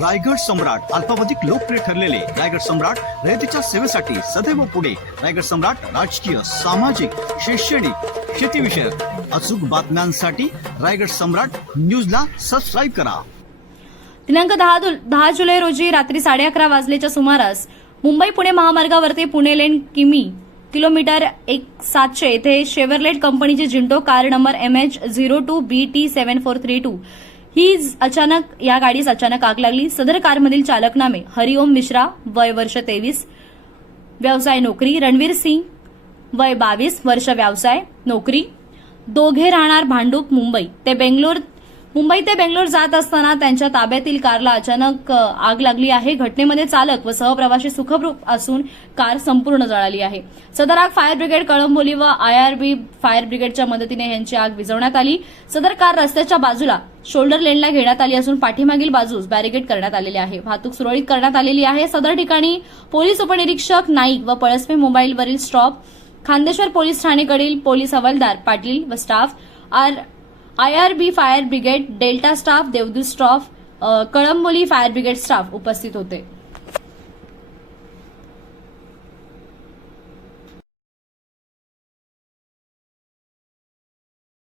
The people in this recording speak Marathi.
रायगड सम्राट अल्पावधिक लोकप्रिय ठरलेले रायगड सम्राट रयतेच्या सेवेसाठी सदैव पुढे. रायगड सम्राट राजकीय सामाजिक शैक्षणिक शेतीविषयक अचूक बातम्यांसाठी रायगड सम्राट न्यूजला सबस्क्राईब करा. दिनांक दहा दहा जुलै रोजी रात्री साडे अकरा वाजलेच्या सुमारास मुंबई पुणे महामार्गावरती पुणे लेन किमी किलोमीटर एक सातशे येथे शेवरलेट कंपनीची Jinto car number M H zero two B T seven four three two ही अचानक या गाडीस अचानक आग लागली. सदर कारमधील चालक नामे हरिओम मिश्रा वय वर्ष तेवीस व्यवसाय नोकरी रणवीर सिंग वय बावीस वर्ष व्यवसाय नोकरी. दोघे राहणार भांडूप मुंबई. ते बेंगलोर मुंबई ते बेंगलोर जात असताना त्यांच्या ताब्यातील कारला अचानक आग लागली आहे. घटनेमध्ये चालक व सहप्रवासी सुखरूप असून कार संपूर्ण जळाली आहे. सदर आग फायर ब्रिगेड कळंबोली व आयआरबी फायर ब्रिगेडच्या मदतीने यांची आग विझवण्यात आली. सदर कार रस्त्याच्या बाजूला शोल्डर लेनला घेण्यात आली असून पाठीमागील बाजूस बॅरिकेड करण्यात आलेले आहे. वाहतूक सुरळीत करण्यात आलेली आहे. सदर ठिकाणी पोलीस उपनिरीक्षक नाईक व पळसपे मोबाईलवरील स्टॉप खांदेश्वर पोलीस ठाणेकडील पोलीस हवालदार पाटील व staff R IRB fire brigade Delta staff Devdoot staff Kalamboli fire brigade staff उपस्थित होते.